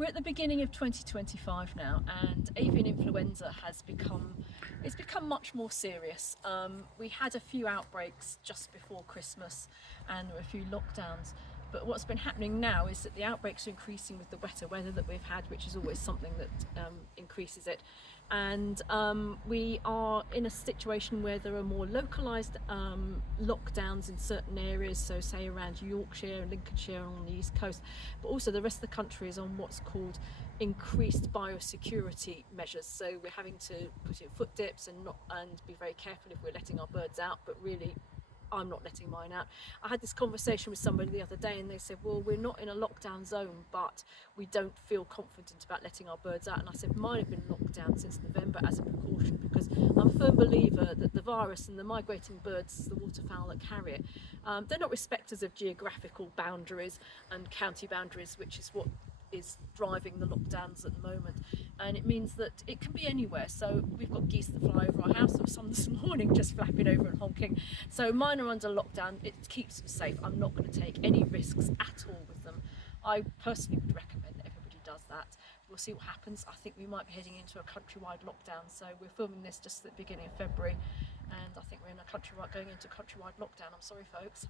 We're at the beginning of 2025 now, and avian influenza has become much more serious. We had a few outbreaks just before Christmas, and there were a few lockdowns. But what's been happening now is that the outbreaks are increasing with the wetter weather that we've had, which is always something that increases it. And we are in a situation where there are more localised lockdowns in certain areas, so say around Yorkshire and Lincolnshire on the east coast, but also the rest of the country is on what's called increased biosecurity measures. So we're having to put in foot dips and be very careful if we're letting our birds out, but really I'm not letting mine out. I had this conversation with somebody the other day and they said, well, we're not in a lockdown zone, but we don't feel confident about letting our birds out. And I said, mine have been locked down since November as a precaution, because I'm a firm believer that the virus and the migrating birds, the waterfowl that carry it, they're not respecters of geographical boundaries and county boundaries, which is what is driving the lockdowns at the moment, and it means that it can be anywhere. So we've got geese that fly over our house. There was some this morning just flapping over and honking. So mine are under lockdown. It keeps them safe. I'm not going to take any risks at all with them. I personally would recommend that everybody does that. We'll see what happens. I think we might be heading into a countrywide lockdown. So we're filming this just at the beginning of February, and I think we're going into a countrywide lockdown. I'm sorry, folks.